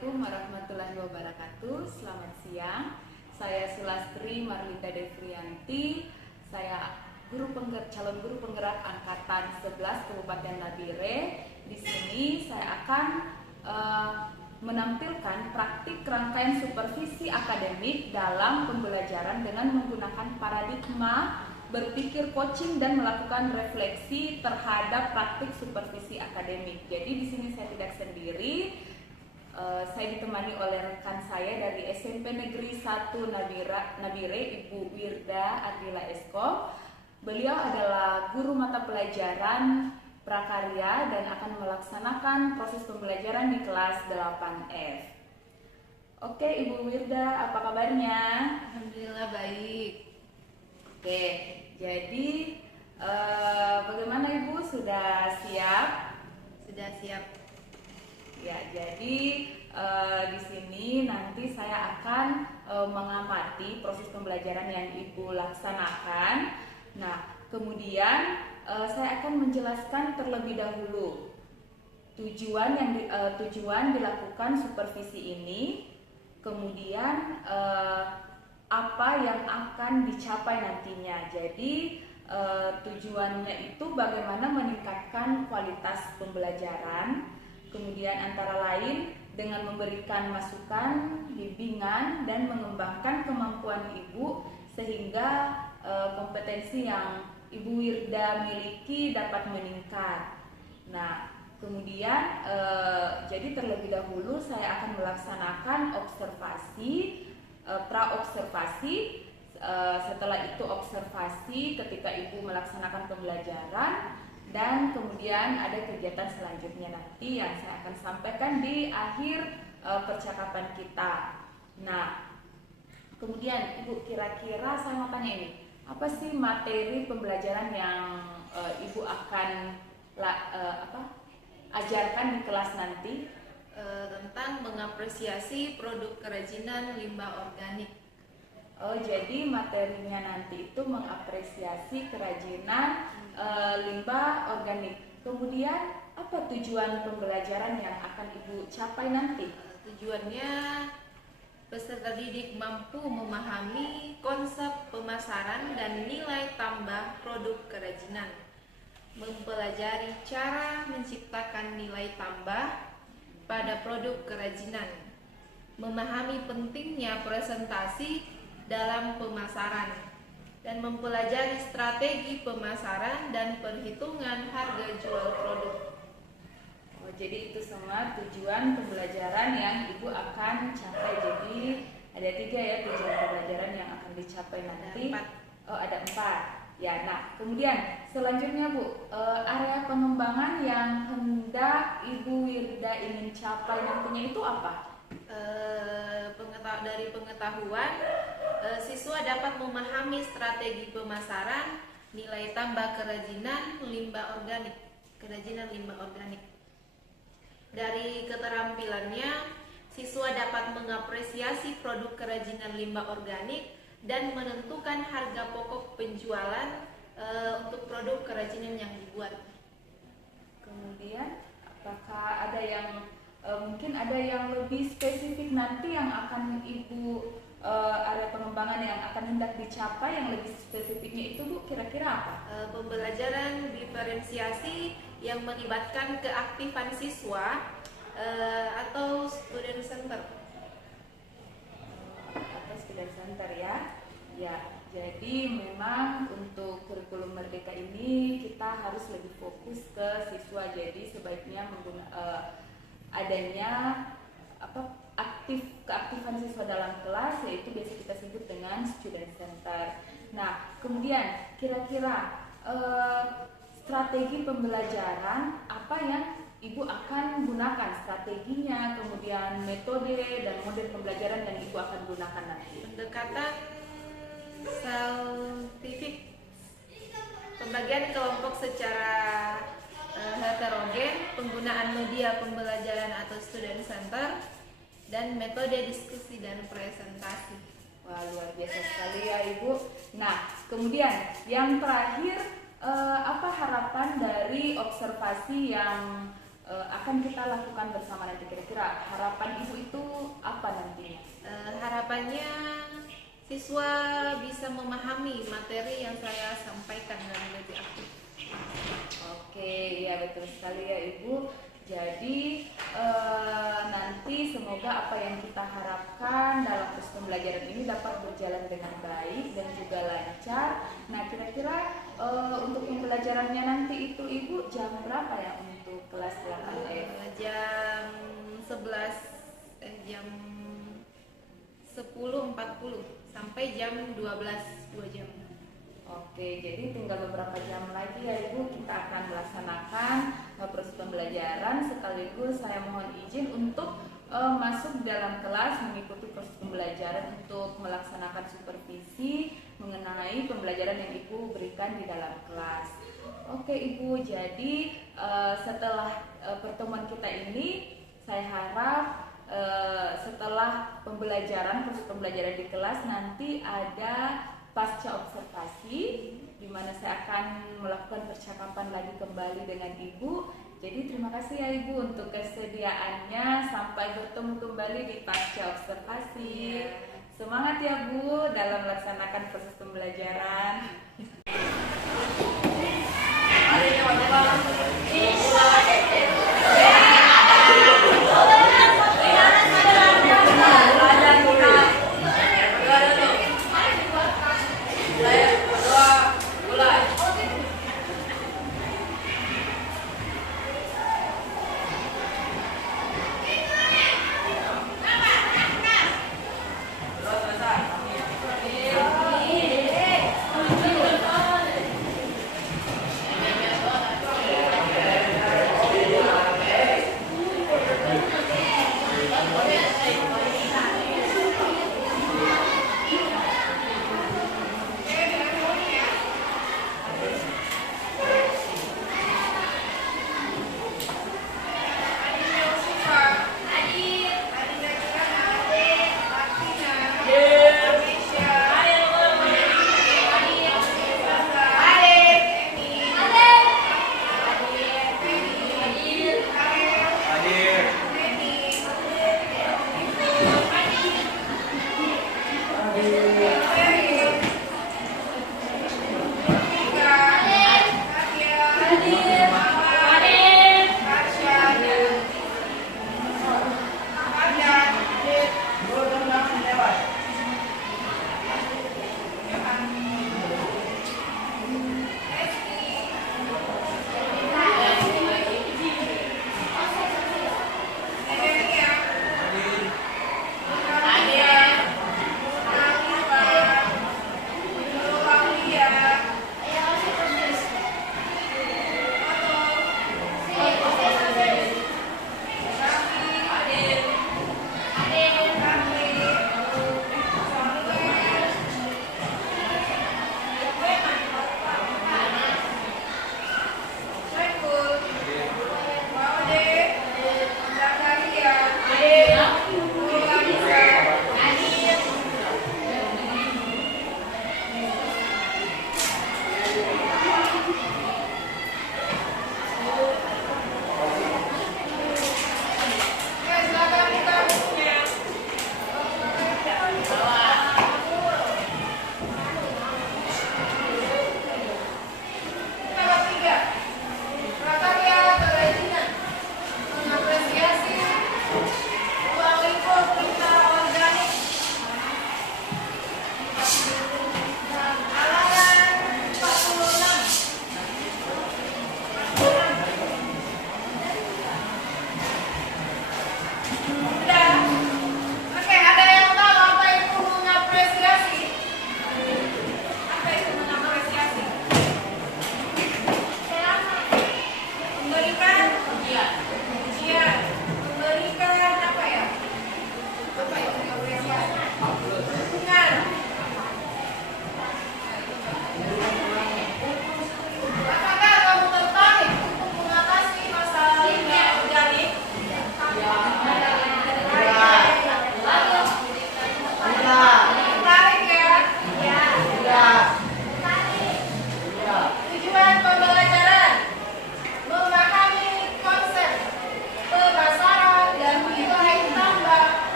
Assalamualaikum warahmatullahi wabarakatuh. Selamat siang. Saya Sulastri Marlinda Devrianti. Saya calon guru penggerak angkatan 11 Kabupaten Nabire. Di sini saya akan menampilkan praktik rangkaian supervisi akademik dalam pembelajaran dengan menggunakan paradigma berpikir coaching dan melakukan refleksi terhadap praktik supervisi akademik. Jadi di sini saya tidak sendiri. Saya ditemani oleh rekan saya dari SMP Negeri 1 Nabire, Ibu Wirda Ardila Esko. Beliau adalah guru mata pelajaran prakarya dan akan melaksanakan proses pembelajaran di kelas 8F. Oke, Ibu Wirda, apa kabarnya? Alhamdulillah baik. Oke, jadi bagaimana Ibu, sudah siap? Sudah siap. Ya, jadi di sini nanti saya akan mengamati proses pembelajaran yang Ibu laksanakan. Nah, kemudian saya akan menjelaskan terlebih dahulu tujuan dilakukan supervisi ini, kemudian apa yang akan dicapai nantinya. Jadi tujuannya itu bagaimana meningkatkan kualitas pembelajaran. Kemudian antara lain dengan memberikan masukan, bimbingan, dan mengembangkan kemampuan Ibu sehingga kompetensi yang Ibu Wirda miliki dapat meningkat. Nah, kemudian jadi terlebih dahulu saya akan melaksanakan observasi, pra-observasi. Setelah itu observasi ketika Ibu melaksanakan pembelajaran. Dan kemudian ada kegiatan selanjutnya nanti yang saya akan sampaikan di akhir percakapan kita. Nah, kemudian Ibu, kira-kira saya mau tanya ini, apa sih materi pembelajaran yang Ibu akan ajarkan di kelas nanti? Tentang mengapresiasi produk kerajinan limbah organik. Oh, jadi materinya nanti itu mengapresiasi kerajinan limbah organik. Kemudian apa tujuan pembelajaran yang akan Ibu capai nanti? Tujuannya peserta didik mampu memahami konsep pemasaran dan nilai tambah produk kerajinan, mempelajari cara menciptakan nilai tambah pada produk kerajinan, memahami pentingnya presentasi dalam pemasaran, dan mempelajari strategi pemasaran dan perhitungan harga jual produk. Oh, jadi itu semua tujuan pembelajaran yang Ibu akan capai. Jadi ada 3 ya tujuan pembelajaran yang akan dicapai nanti. Ada 4. Oh, ada 4. Ya, nah kemudian selanjutnya Bu, area pengembangan yang hendak Ibu Wirda ingin capai nantinya itu apa? Dari pengetahuan, siswa dapat memahami strategi pemasaran, nilai tambah kerajinan limbah organik. Dari keterampilannya, siswa dapat mengapresiasi produk kerajinan limbah organik dan menentukan harga pokok penjualan untuk produk kerajinan yang dibuat. Kemudian apakah ada yang mungkin ada yang lebih spesifik nanti yang akan Ibu area pengembangan yang akan hendak dicapai yang lebih spesifiknya itu Bu, kira-kira apa? Pembelajaran diferensiasi yang melibatkan keaktifan siswa atau student center. Atau student center ya. Ya, jadi memang untuk kurikulum Merdeka ini kita harus lebih fokus ke siswa. Jadi sebaiknya adanya keaktifan siswa dalam kelas, yaitu biasa kita sebut dengan student center. Nah, kemudian kira-kira strategi pembelajaran apa yang Ibu akan gunakan, strateginya, kemudian metode dan model pembelajaran yang Ibu akan gunakan nanti? Pendekatan saintifik, pembagian kelompok secara heterogen, penggunaan media pembelajaran atau student center, dan metode diskusi dan presentasi. Wah, luar biasa sekali ya Ibu. Nah, kemudian yang terakhir, apa harapan dari observasi yang akan kita lakukan bersama nanti. Kira-kira harapan Ibu itu apa nantinya? Harapannya siswa bisa memahami materi yang saya sampaikan dan lebih aktif. Oke, ya betul sekali ya Ibu. Jadi nanti semoga apa yang kita harapkan dalam proses pembelajaran ini dapat berjalan dengan baik dan juga lancar. Nah, kira-kira untuk pembelajarannya nanti itu Ibu jam berapa ya untuk kelas 8F? Jam 10.40 sampai jam 12, 2 jam. Oke, jadi tinggal beberapa jam lagi ya Ibu kita akan melaksanakan proses pembelajaran. Sekaligus saya mohon izin untuk masuk dalam kelas mengikuti proses pembelajaran untuk melaksanakan supervisi mengenai pembelajaran yang Ibu berikan di dalam kelas. Oke Ibu, jadi setelah pertemuan kita ini saya harap setelah proses pembelajaran di kelas nanti ada pasca observasi di mana saya akan melakukan percakapan lagi kembali dengan Ibu. Jadi terima kasih ya Ibu untuk kesediaannya. Sampai bertemu kembali di pasca observasi. Semangat ya Bu dalam melaksanakan proses pembelajaran.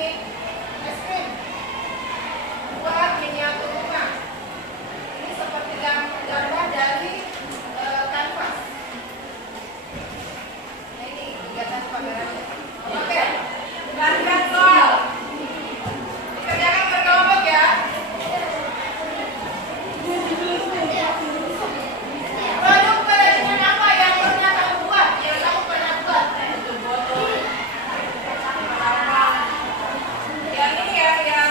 bikin es krim buat miniatur rumah. Ini seperti gambar dari kanvas. Nah, ini kegiatan pamerannya. Oke, gantian soal. Dikerjakan berkelompok ya. Produk kerajinan apa yang pernah kamu buat? Yang kamu pernah buat? Yang ini ya, yang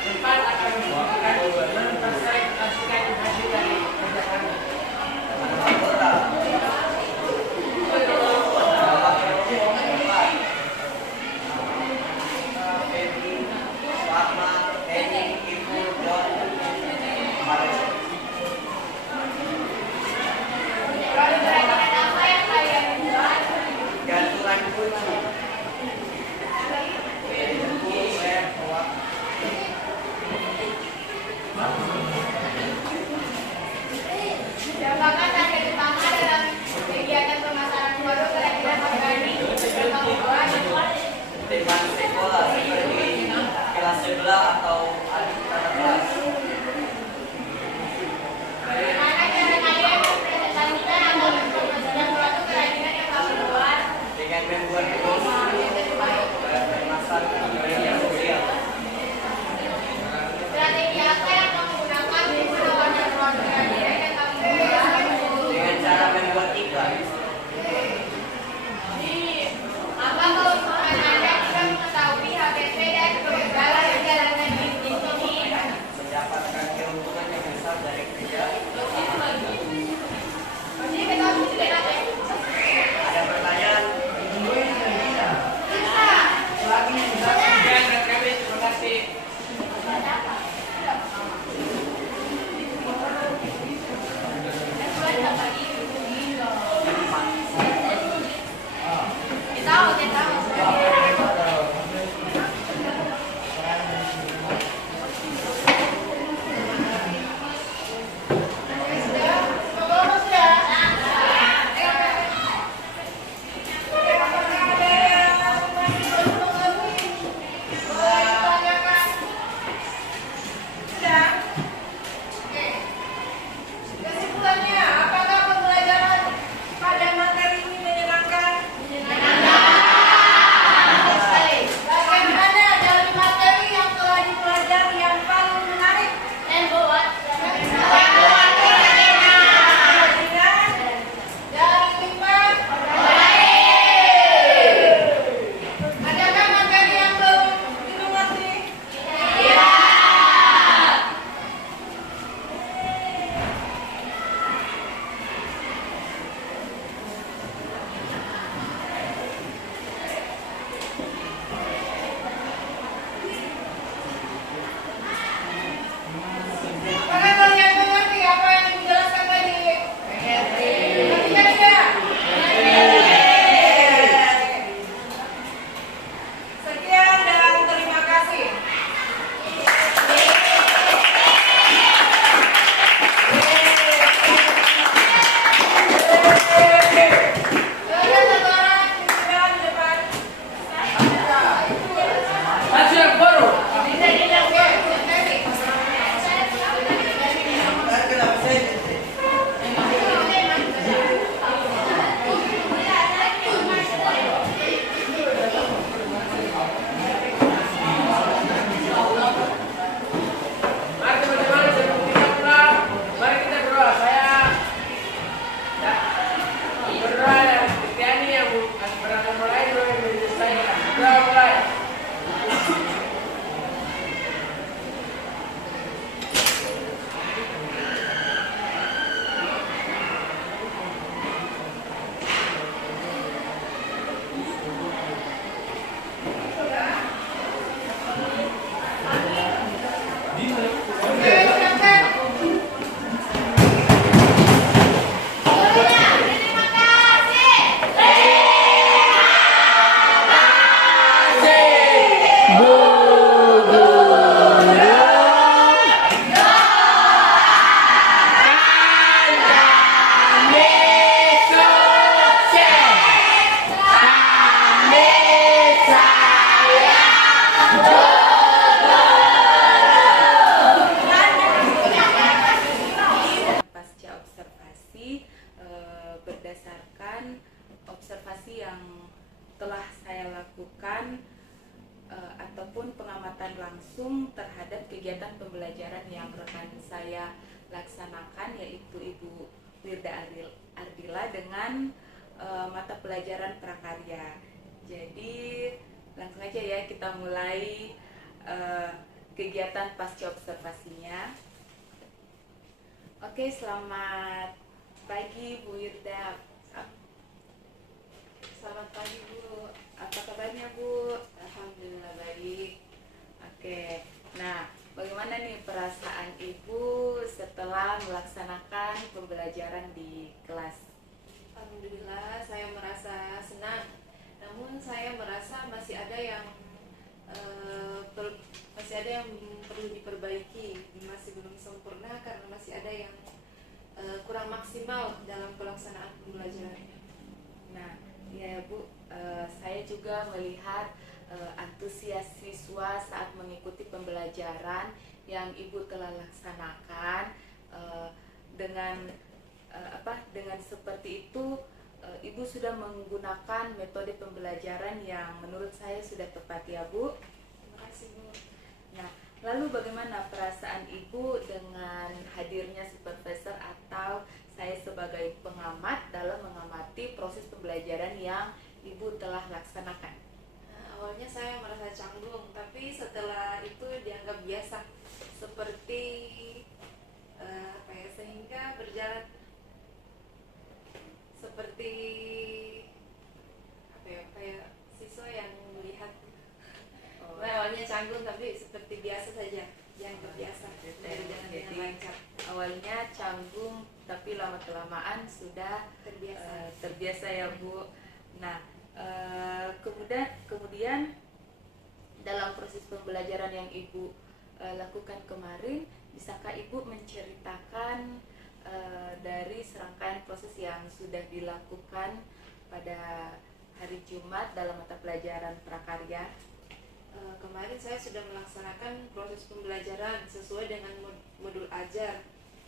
Depan akan membuahkan dan mempresentasikan hasil dari kerja kami. dengan mata pelajaran prakarya. Jadi langsung aja ya kita mulai kegiatan pasca observasinya. Oke, selamat pagi Bu Yurda. Selamat pagi Bu. Apa kabarnya Bu? Alhamdulillah baik. Oke. Nah, bagaimana nih perasaan Ibu setelah melaksanakan pembelajaran di kelas? Alhamdulillah, saya merasa senang. Namun saya merasa masih ada yang perlu diperbaiki, masih belum sempurna karena masih ada yang kurang maksimal dalam pelaksanaan pembelajarannya. Nah, ya Bu, saya juga melihat antusias siswa saat mengikuti pembelajaran yang Ibu telah laksanakan. Dengan seperti itu Ibu sudah menggunakan metode pembelajaran yang menurut saya sudah tepat ya Bu. Terima kasih Bu. Nah, lalu bagaimana perasaan Ibu dengan hadirnya supervisor atau saya sebagai pengamat dalam mengamati proses pembelajaran yang Ibu telah laksanakan? Awalnya saya merasa canggung, tapi setelah itu dianggap biasa, seperti sehingga berjalan seperti kayak siswa yang melihat. Awalnya canggung, tapi seperti biasa saja, dianggap biasa, berjalan dengan lancar. Awalnya canggung, tapi lama-kelamaan sudah terbiasa ya Bu. Nah, kemudian dalam proses pembelajaran yang Ibu lakukan kemarin, bisakah Ibu menceritakan dari serangkaian proses yang sudah dilakukan pada hari Jumat dalam mata pelajaran prakarya? Kemarin saya sudah melaksanakan proses pembelajaran sesuai dengan modul ajar,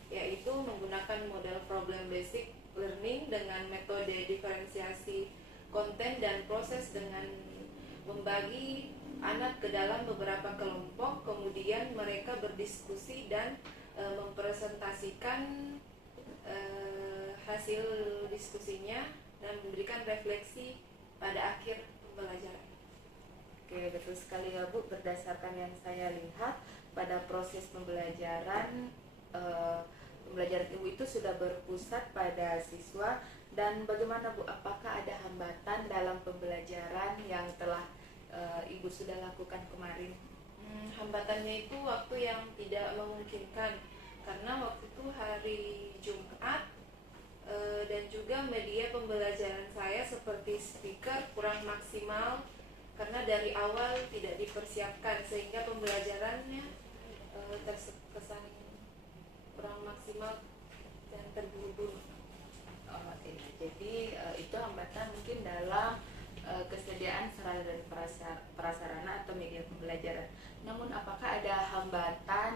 yaitu menggunakan model problem basic learning dengan metode diferensiasi konten dan proses dengan membagi anak ke dalam beberapa kelompok, kemudian mereka berdiskusi dan mempresentasikan hasil diskusinya dan memberikan refleksi pada akhir pembelajaran. Oke, betul sekali ya Bu. Berdasarkan yang saya lihat pada proses pembelajaran Ibu itu sudah berpusat pada siswa. Dan bagaimana Bu, apakah ada hambatan dalam pembelajaran yang telah Ibu sudah lakukan kemarin? Hambatannya itu waktu yang tidak memungkinkan, karena waktu itu hari Jumat dan juga media pembelajaran saya seperti speaker kurang maksimal karena dari awal tidak dipersiapkan, sehingga pembelajarannya terkesan kurang maksimal dan terburu-buru. Jadi itu hambatan mungkin dalam kesediaan sarana dan prasarana atau media pembelajaran. Namun apakah ada hambatan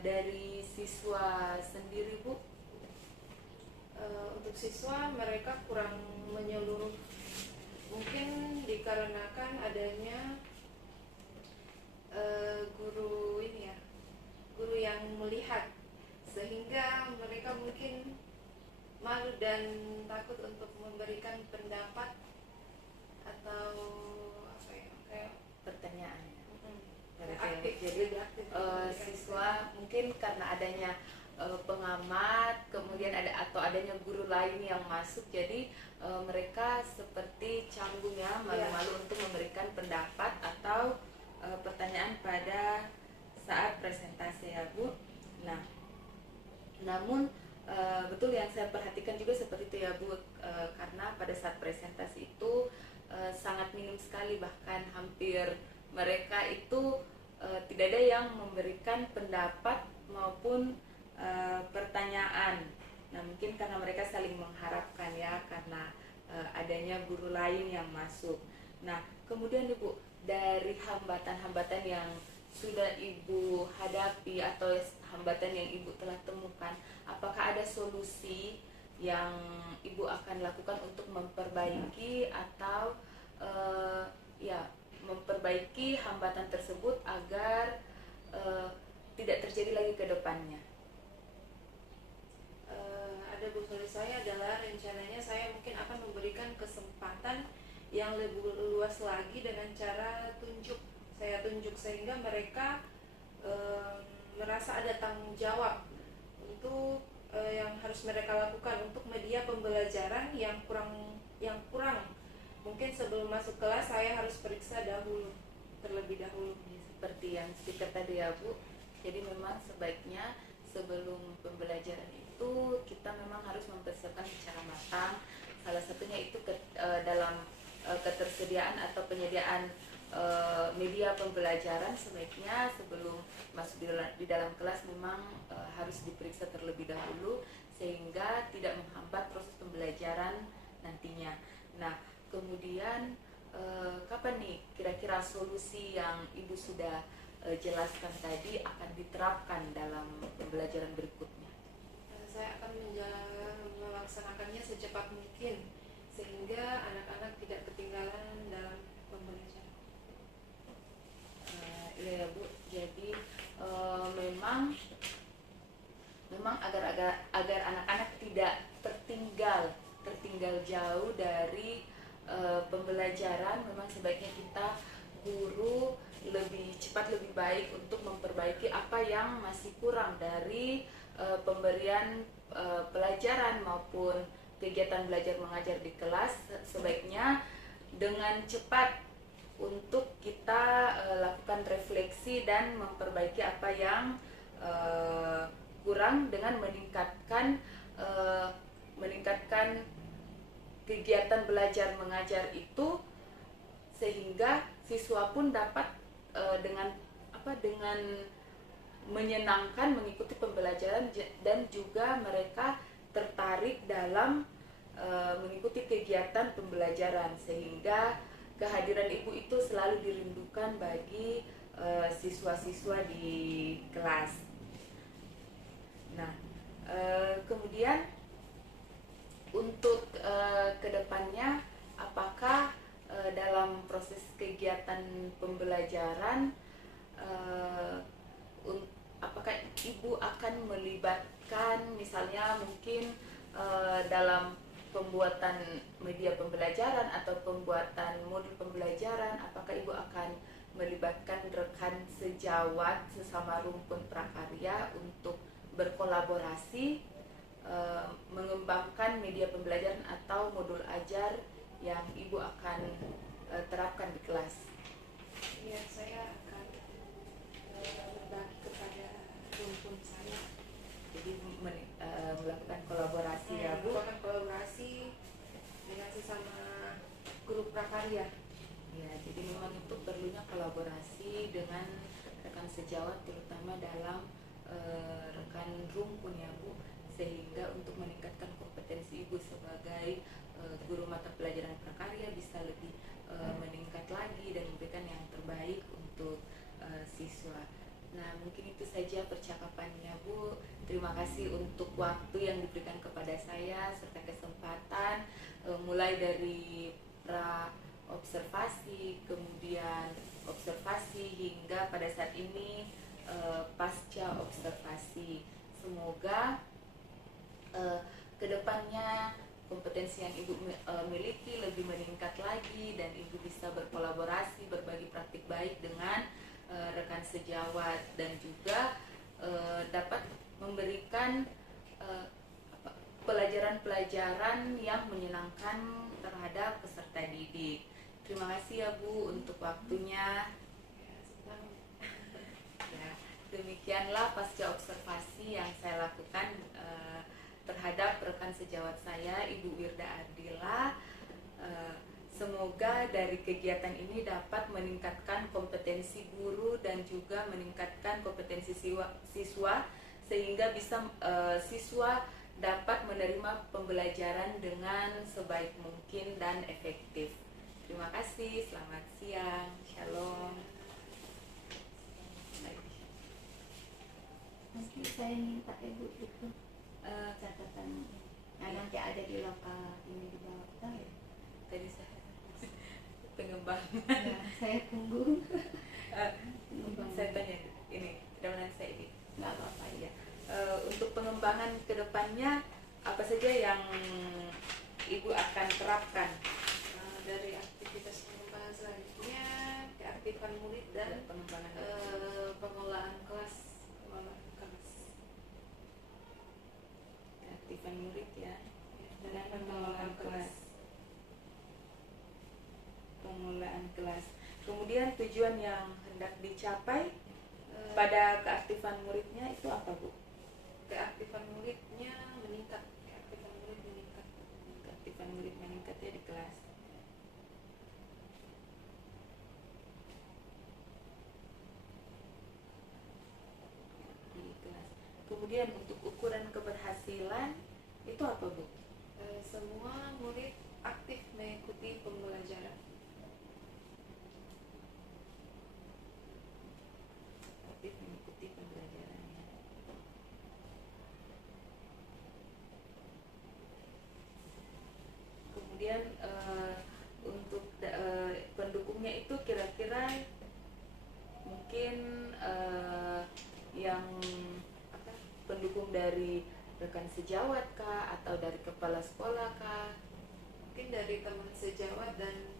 dari siswa sendiri Bu? Untuk siswa, mereka kurang menyeluruh, mungkin dikarenakan adanya guru yang melihat, sehingga mereka mungkin malu dan takut untuk memberikan pendapat atau kayak Pertanyaan. aktif. Jadi siswa mungkin karena adanya pengamat, kemudian adanya guru lain yang masuk, jadi mereka seperti canggung ya, malu-malu untuk memberikan pendapat atau pertanyaan pada saat presentasi ya Bu. Nah, namun betul yang saya perhatikan juga seperti itu ya Bu, karena pada saat presentasi itu sangat minim sekali, bahkan hampir mereka itu tidak ada yang memberikan pendapat maupun pertanyaan. Nah, mungkin karena mereka saling mengharapkan ya, karena adanya guru lain yang masuk. Nah, kemudian Ibu, dari hambatan-hambatan yang sudah Ibu hadapi atau hambatan yang Ibu telah temukan, apakah ada solusi yang Ibu akan lakukan untuk memperbaiki atau memperbaiki hambatan tersebut agar tidak terjadi lagi ke depannya? Ada solusi saya adalah rencananya saya mungkin akan memberikan kesempatan yang lebih luas lagi dengan cara saya tunjuk sehingga mereka merasa ada tanggung jawab untuk yang harus mereka lakukan untuk media pembelajaran yang kurang. Mungkin sebelum masuk kelas saya harus periksa terlebih dahulu. Seperti yang speaker tadi ya Bu, jadi memang sebaiknya sebelum pembelajaran itu kita memang harus mempersiapkan secara matang. Salah satunya itu dalam ketersediaan atau penyediaan media pembelajaran, sebaiknya sebelum masuk di dalam kelas memang harus diperiksa terlebih dahulu sehingga tidak menghambat proses pembelajaran nantinya. Nah, kemudian kapan nih kira-kira solusi yang Ibu sudah jelaskan tadi akan diterapkan dalam pembelajaran berikutnya? Saya akan melaksanakannya secepat mungkin sehingga anak-anak tidak ketinggalan dalam pembelajaran. Iya ya Bu, jadi memang agar anak-anak tidak tertinggal jauh dari pembelajaran, memang sebaiknya kita guru lebih cepat lebih baik untuk memperbaiki apa yang masih kurang dari pemberian pelajaran maupun kegiatan belajar mengajar di kelas. Sebaiknya dengan cepat untuk kita lakukan refleksi dan memperbaiki apa yang kurang dengan meningkatkan kegiatan belajar mengajar itu, sehingga siswa pun dapat dengan menyenangkan mengikuti pembelajaran dan juga mereka tertarik dalam mengikuti kegiatan pembelajaran, sehingga kehadiran Ibu itu selalu dirindukan bagi siswa-siswa di kelas. Nah, kemudian untuk kedepannya, apakah dalam proses kegiatan pembelajaran, apakah Ibu akan melibatkan misalnya mungkin dalam pembuatan media pembelajaran atau pembuatan modul pembelajaran, apakah Ibu akan melibatkan rekan sejawat sesama rumpun prakarya untuk berkolaborasi mengembangkan media pembelajaran atau modul ajar yang Ibu akan terapkan di kelas? Ya, saya akan berbagi kepada rumpun saya. Jadi melakukan kolaborasi ya Bu? Melakukan kolaborasi dengan sesama guru prakarya. Ya, jadi memang itu perlunya kolaborasi dengan rekan sejawat, terutama dalam rekan rumpun ya Bu, sehingga untuk meningkatkan kompetensi Ibu sebagai guru mata pelajaran prakarya bisa lebih meningkat lagi dan memberikan yang terbaik untuk siswa. Nah, mungkin itu saja percakapannya Bu. Terima kasih untuk waktu yang diberikan kepada saya serta kesempatan, mulai dari observasi, kemudian observasi hingga pada saat ini pasca observasi. Semoga kedepannya kompetensi yang Ibu miliki lebih meningkat lagi dan Ibu bisa berkolaborasi, berbagi praktik baik dengan rekan sejawat dan juga dapat memberikan pelajaran-pelajaran yang menyenangkan terhadap peserta didik. Terima kasih ya Bu untuk waktunya. Ya, demikianlah pasca observasi yang saya lakukan terhadap rekan sejawat saya, Ibu Wirda Ardila. Semoga dari kegiatan ini dapat meningkatkan kompetensi guru dan juga meningkatkan kompetensi siswa sehingga bisa siswa dapat menerima pembelajaran dengan sebaik mungkin dan efektif. Terima kasih, selamat siang, shalom. Nanti saya minta Ibu itu catatan nanti ada di lokal ini di bawah Tadi saya pengembangan. ya, saya tunggu Saya tanya ini, kedepangan saya ini nggak apa-apa ya. untuk pengembangan kedepannya apa saja yang Ibu akan terapkan Dari aktivitas pengembangan selanjutnya, keaktifan murid dan pengembangan pengelolaan kelas. Pengelolaan kelas. keaktifan murid ya, Dan pengelolaan kelas. pengelolaan kelas. Kemudian tujuan yang hendak dicapai pada keaktifan muridnya itu apa, Bu? Keaktifan muridnya meningkat. Keaktifan murid meningkat. Keaktifan murid meningkat ya di kelas. Di kelas. Kemudian untuk ukuran keberhasilan itu apa, Bu? Semua murid aktif mengikuti pembelajaran. Aktif mengikuti pembelajarannya. Kemudian untuk pendukungnya itu kira-kira mungkin yang apa, pendukung dari rekan sejawat kah atau dari kepala sekolah kah? Mungkin dari teman sejawat dan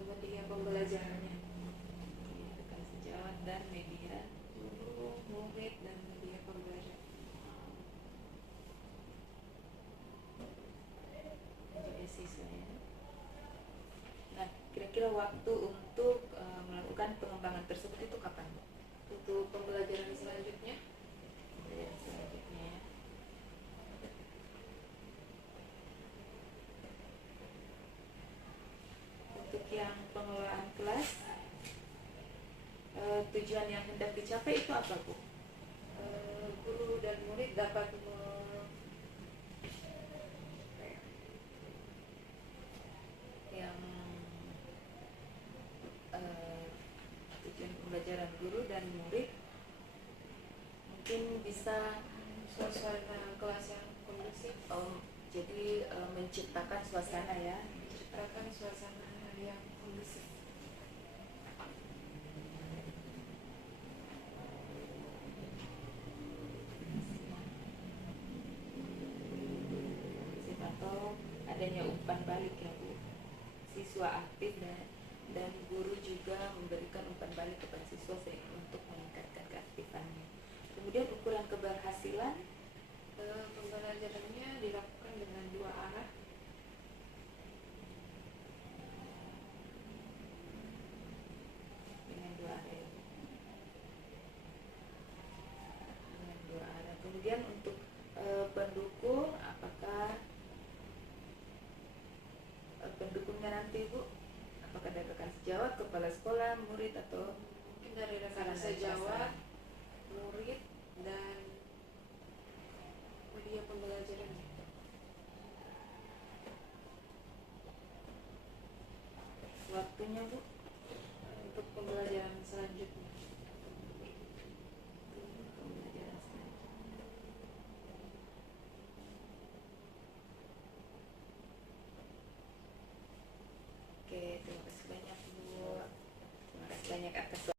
media pembelajarannya. Rekan sejawat dan media. Guru, murid, dan media pembelajaran. Juga siswa ya. Nah, kira-kira waktu untuk melakukan pengembangan tersebut itu kapan, Bu? Untuk pembelajaran selanjutnya, Pembelajaran selanjutnya ya. Untuk yang pengelolaan kelas, tujuan yang hendak dicapai itu apa, Bu? guru dan murid dapat Yang tujuan pembelajaran guru dan murid mungkin bisa suasana kelas yang kondusif, jadi menciptakan suasana ya. menciptakan suasana yang kondusif. Atau adanya umpan balik ya, Bu. Siswa aktif dan guru juga memberikan umpan balik kepada siswa untuk meningkatkan keaktifannya. Kemudian ukuran keberhasilan Pembelajarannya dilakukan dengan 2 arah. dengan 2 arah ya, Bu. Dengan 2 arah. Kemudian untuk pendukung, apakah pendukungnya nanti, Bu? Apakah dari rekan sejawat, kepala sekolah, murid, atau Mungkin dari rekan sarana sejawat, prasarana? murid, dan media pembelajaran. Waktunya, Bu? Untuk pembelajaran selanjutnya. Pembelajaran selanjutnya. Oke, terima kasih banyak, Bu. Terima kasih banyak atas